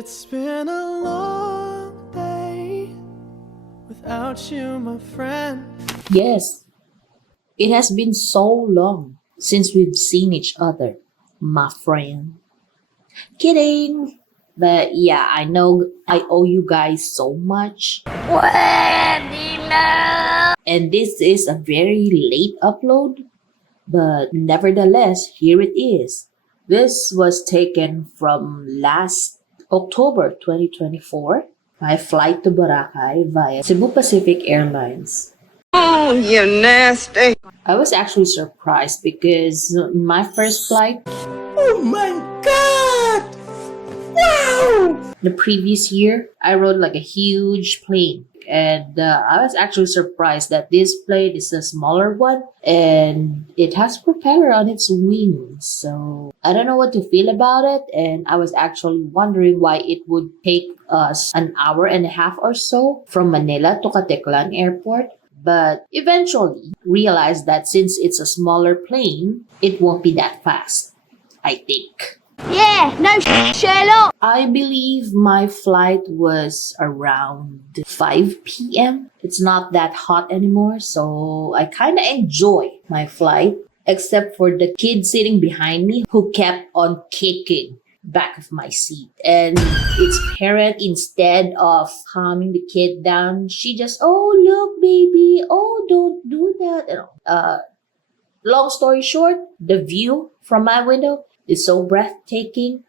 It's been a long day without you, my friend. Yes, it has been so long since we've seen each other, my friend. Kidding. But yeah, I know I owe you guys so much. And this is a very late upload, but nevertheless, here it is. This was taken from last October 2024. My flight to Boracay via Cebu Pacific Airlines. Oh, you nasty. I was actually surprised because my first flight, Oh my god! Wow! the previous year, I rode like a huge plane. And I was actually surprised that this plane is a smaller one and it has propeller on its wings. So I don't know what to feel about it. And I was actually wondering why it would take us an hour and a half or so from Manila to Caticlan Airport. But eventually realized that since it's a smaller plane, it won't be that fast, I think. Yeah, no Sherlock. I believe my flight was around 5 p.m. It's not that hot anymore, so I kind of enjoy my flight, except for the kid sitting behind me who kept on kicking back of my seat. And its parent, instead of calming the kid down, she just, oh, look, baby, oh, don't do that. Long story short, the view from my window is so breathtaking.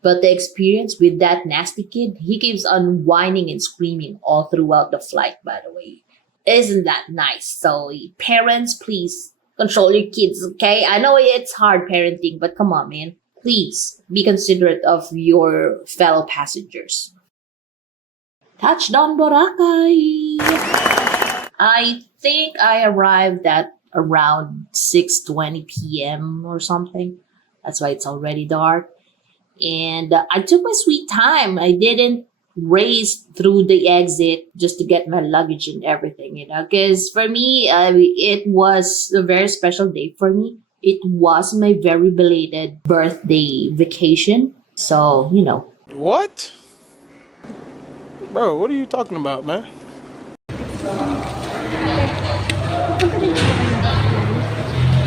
But the experience with that nasty kid, he keeps on whining and screaming all throughout the flight, by the way. Isn't that nice? So, parents, please control your kids, okay? I know it's hard parenting, but come on, man. Please be considerate of your fellow passengers. Touchdown Boracay! I think I arrived at around 6:20 p.m. or something. That's why it's already dark. And I took my sweet time. I didn't race through the exit just to get my luggage and everything, because for me, it was a very special day for me. It was my very belated birthday vacation. So, What? Bro, what are you talking about, man?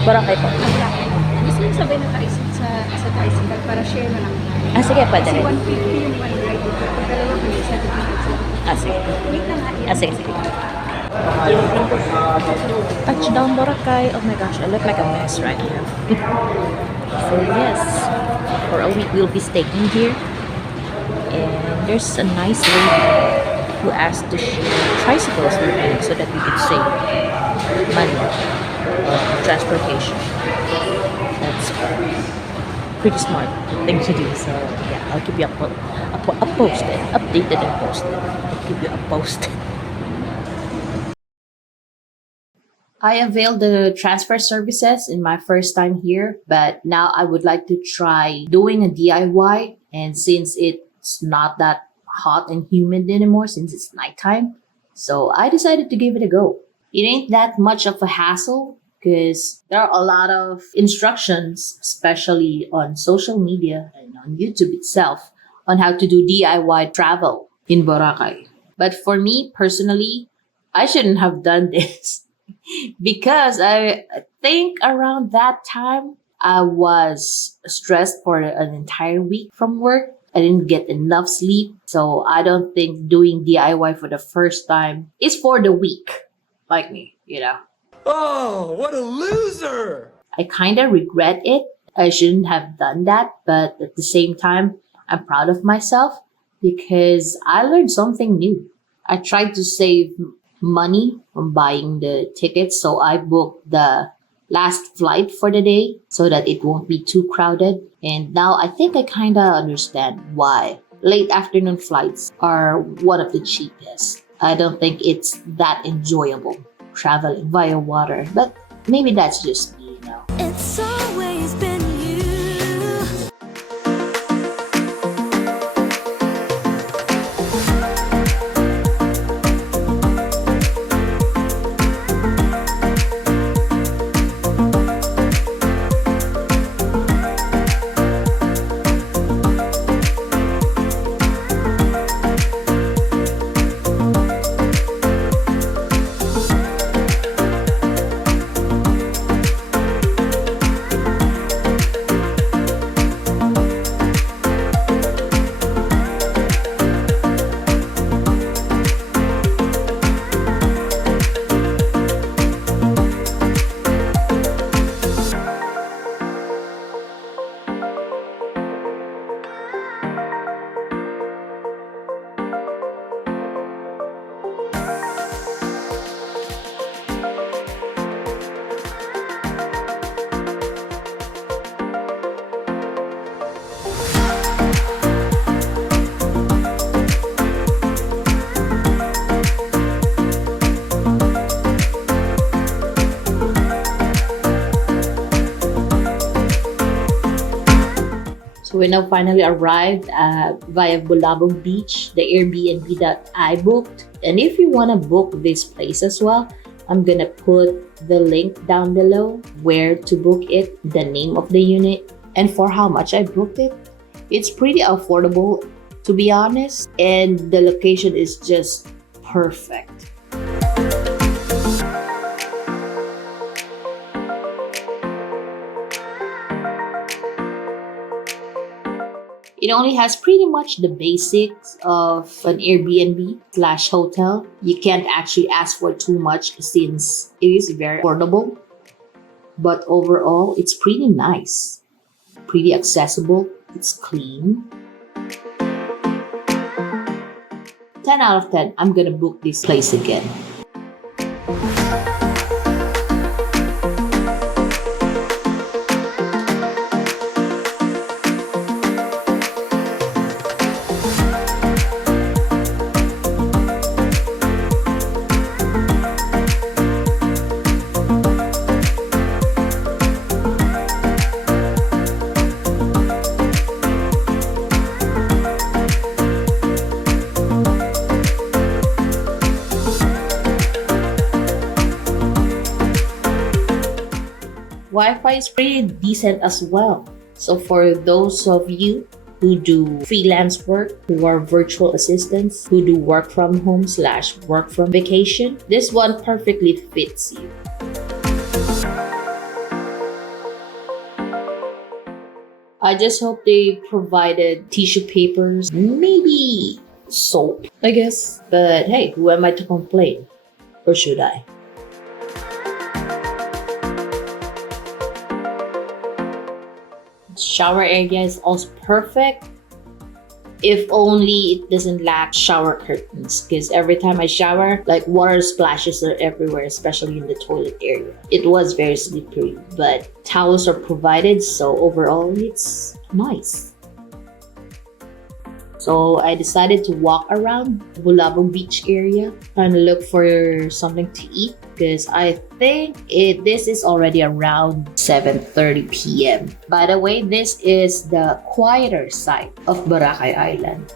Boracay po. Gusto mo sabay na tayo sa tricycle para share na lang tayo. Ah, sige, pwede Kasi rin. 150 yung one ride dito. Pag dalawa kami, 75. Ah, sige. Wait lang natin. Ah, sige, sige. Touchdown Boracay. Oh my gosh, I look like a mess right now. So yes, for a week we'll be staying here. And there's a nice lady who asked to share tricycles with me so that we could save money on transportation. That's pretty smart thing to do. So yeah, I'll keep you posted, updated and posted. I'll keep you posted. I availed the transfer services in my first time here, but now I would like to try doing a DIY. And since it's not that hot and humid anymore, since it's nighttime, so I decided to give it a go. It ain't that much of a hassle because there are a lot of instructions, especially on social media and on YouTube itself, on how to do DIY travel in Boracay. But for me personally, I shouldn't have done this. Because I think around that time, I was stressed for an entire week from work. I didn't get enough sleep. So I don't think doing DIY for the first time is for the weak like me, Oh, what a loser! I kind of regret it. I shouldn't have done that. But at the same time, I'm proud of myself because I learned something new. I tried to save money from buying the tickets, so I booked the last flight for the day so that it won't be too crowded. And now I think I kind of understand why late afternoon flights are one of the cheapest. I don't think it's that enjoyable traveling via water, but maybe that's just me. It's always been you. we now finally arrived via Bulabog Beach, the Airbnb that I booked. And if you want to book this place as well, I'm gonna put the link down below where to book it, the name of the unit, and for how much I booked it. It's pretty affordable, to be honest, and the location is just perfect. It only has pretty much the basics of an Airbnb slash hotel. You can't actually ask for too much since it is very affordable. But overall, it's pretty nice, pretty accessible, it's clean. 10 out of 10, I'm gonna book this place again. Wi-Fi is pretty decent as well. So for those of you who do freelance work, who are virtual assistants, who do work from home slash work from vacation, this one perfectly fits you. I just hope they provided tissue papers, maybe soap, I guess. But hey, who am I to complain? Or should I? Shower area is also perfect. If only it doesn't lack shower curtains, because every time I shower, like water splashes are everywhere, especially in the toilet area. It was very slippery, but towels are provided, so overall it's nice. So I decided to walk around Bulabog Beach area, trying to look for something to eat, because I think this is already around 7:30 p.m. By the way, this is the quieter side of Boracay Island.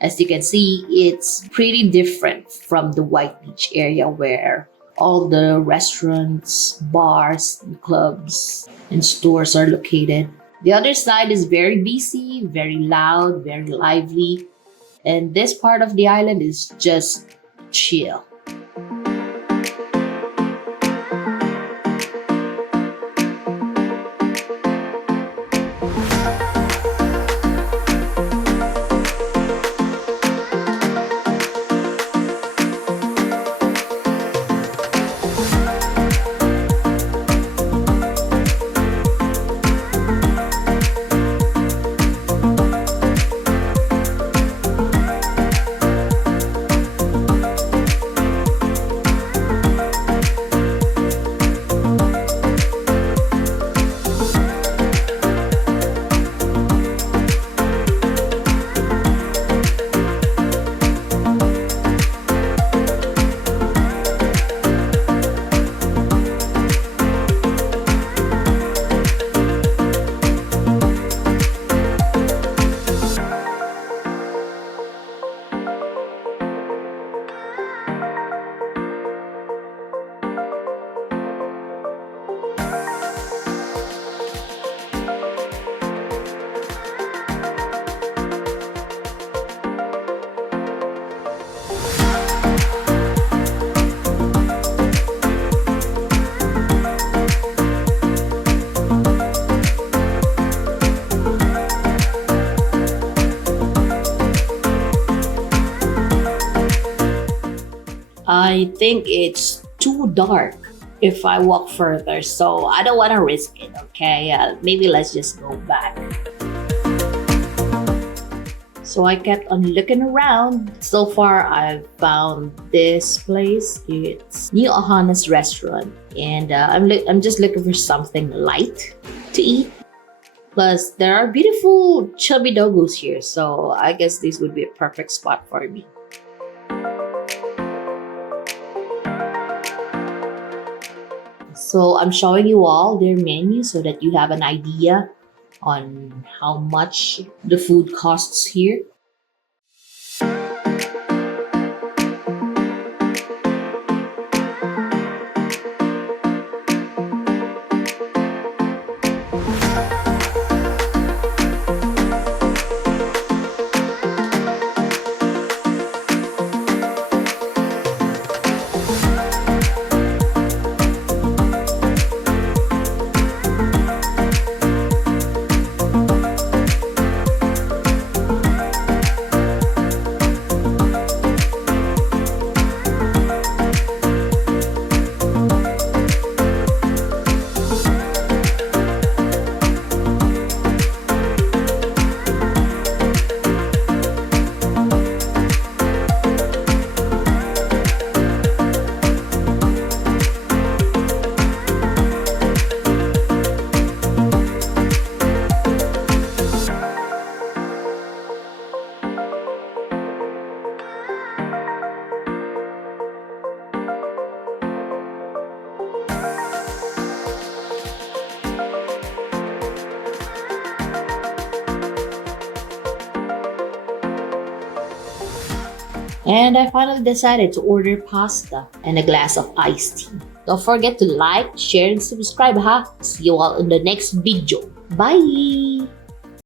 As you can see, it's pretty different from the White Beach area where all the restaurants, bars, clubs, and stores are located. The other side is very busy, very loud, very lively, and this part of the island is just chill. I think it's too dark if I walk further, so I don't want to risk it, okay? Maybe let's just go back. So I kept on looking around. So far, I've found this place. It's New Ohana's restaurant, and I'm just looking for something light to eat. Plus, there are beautiful chubby doggos here, so I guess this would be a perfect spot for me. So I'm showing you all their menu so that you have an idea on how much the food costs here. And I finally decided to order pasta and a glass of iced tea. Don't forget to like, share, and subscribe, ha? See you all in the next video. Bye!